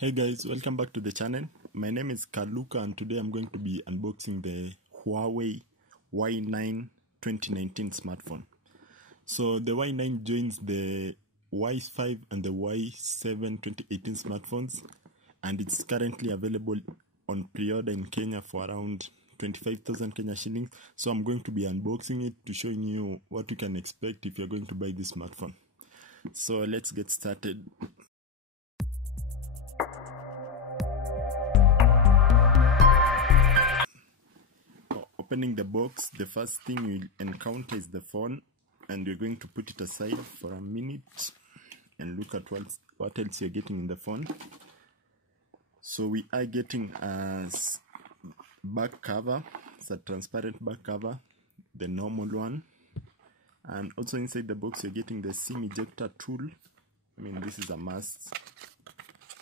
Hey guys, welcome back to the channel. My name is Kaluka and today I'm going to be unboxing the Huawei Y9 2019 smartphone. So the Y9 joins the Y5 and the Y7 2018 smartphones, and it's currently available on pre-order in Kenya for around 25,000 Kenya shillings. So I'm going to be unboxing it to show you what you can expect if you're going to buy this smartphone. So let's get started. Opening the box, the first thing you'll encounter is the phone, and you're going to put it aside for a minute and look at what else you're getting in the phone. So we are getting a back cover. It's a transparent back cover, the normal one, and also inside the box you're getting the SIM ejector tool. I mean, this is a must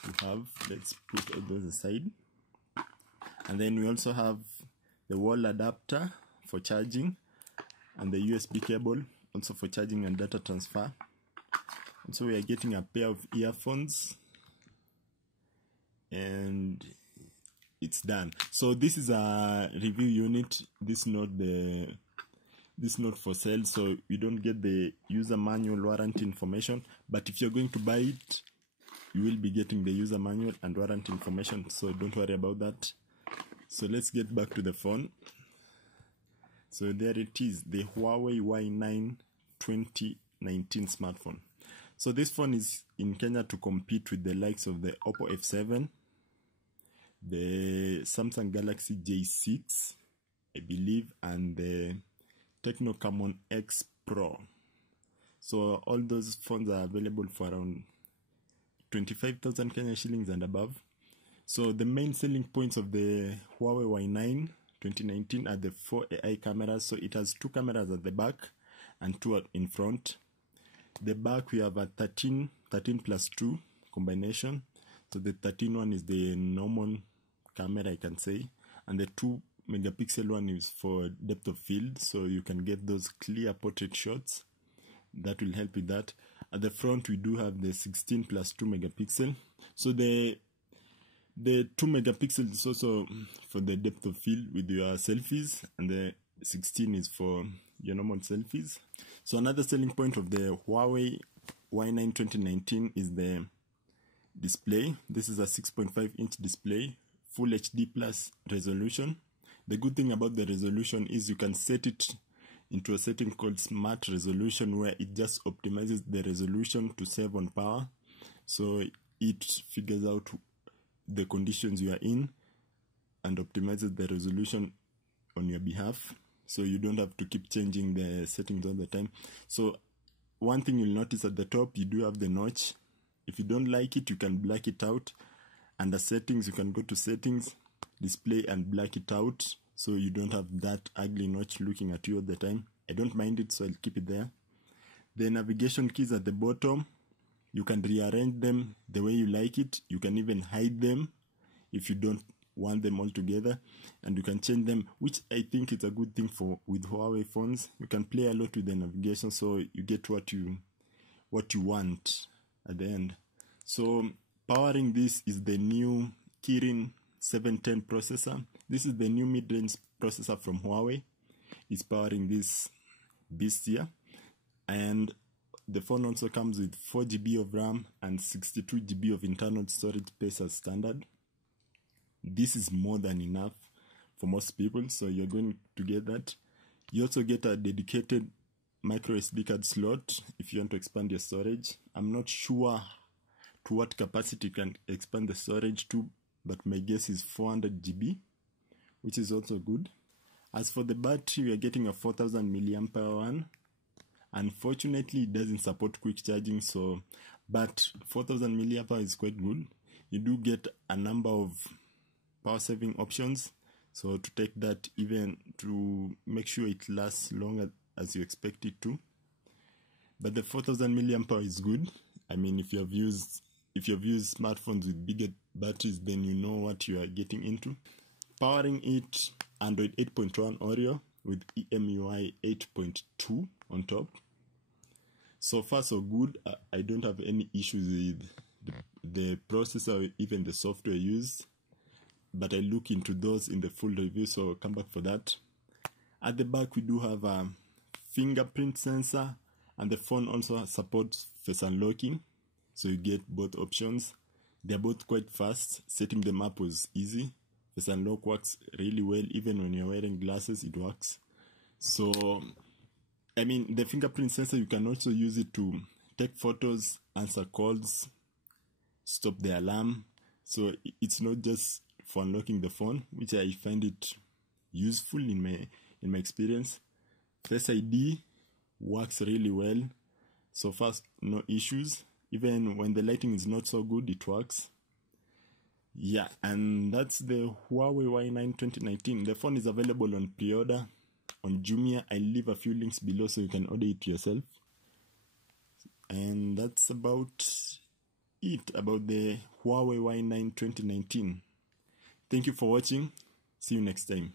to have. Let's put all those aside. And then we also have the wall adapter for charging and the USB cable also for charging and data transfer. And so we are getting a pair of earphones, and it's done. So this is a review unit. This is not for sale, so you don't get the user manual warranty information, but if you're going to buy it, you will be getting the user manual and warranty information, so don't worry about that. So let's get back to the phone. So there it is, the Huawei Y9 2019 smartphone. So this phone is in Kenya to compete with the likes of the Oppo F7, the Samsung Galaxy J6, I believe, and the Tecno Camon X Pro. So all those phones are available for around 25,000 Kenya shillings and above. So the main selling points of the Huawei Y9 2019 are the 4 AI cameras. So it has 2 cameras at the back and 2 in front. The back we have a 13 plus 2 combination. So the 13 one is the normal camera, I can say, and the 2 megapixel one is for depth of field, so you can get those clear portrait shots. That will help with that. At the front we do have the 16 plus 2 megapixel. So the 2 megapixels is also for the depth of field with your selfies, and the 16 is for your normal selfies. So another selling point of the Huawei Y9 2019 is the display. This is a 6.5-inch display, full HD plus resolution. The good thing about the resolution is you can set it into a setting called smart resolution, where it just optimizes the resolution to save on power. So it figures out the conditions you are in and optimizes the resolution on your behalf, so you don't have to keep changing the settings all the time. So one thing you'll notice at the top, you do have the notch. If you don't like it, you can black it out. Under settings, you can go to settings, display, and black it out, so you don't have that ugly notch looking at you all the time. I don't mind it, so I'll keep it there. The navigation keys at the bottom, you can rearrange them the way you like it. You can even hide them if you don't want them all together, and you can change them, which I think is a good thing with Huawei phones. You can play a lot with the navigation, so you get what you want at the end. So powering this is the new Kirin 710 processor. This is the new mid-range processor from Huawei. It's powering this beast here, and the phone also comes with 4 GB of RAM and 62 GB of internal storage space as standard. This is more than enough for most people, so you're going to get that. You also get a dedicated micro SD card slot if you want to expand your storage. I'm not sure to what capacity you can expand the storage to, but my guess is 400 GB, which is also good. As for the battery, we are getting a 4000 mAh one. Unfortunately, it doesn't support quick charging, but 4000 mAh is quite good. You do get a number of power saving options, so to take that, even to make sure it lasts longer as you expect it to. But the 4000 mAh is good. I mean, if you have used smartphones with bigger batteries, then you know what you are getting into. Powering it, Android 8.1 Oreo with EMUI 8.2 on top. So far so good. I don't have any issues with the processor or even the software used, but I look into those in the full review, so come back for that. At the back we do have a fingerprint sensor, and the phone also supports face unlocking, so you get both options. They're both quite fast. Setting them up was easy. Face unlock works really well, even when you're wearing glasses it works. So I mean, the fingerprint sensor, you can also use it to take photos, answer calls, stop the alarm. So it's not just for unlocking the phone, which I find it useful in my experience. Face ID works really well. So far, no issues. Even when the lighting is not so good, it works. Yeah, and that's the Huawei Y9 2019. The phone is available on pre-order on Jumia. I'll leave a few links below so you can order it yourself. And that's about it about the Huawei Y9 2019. Thank you for watching. See you next time.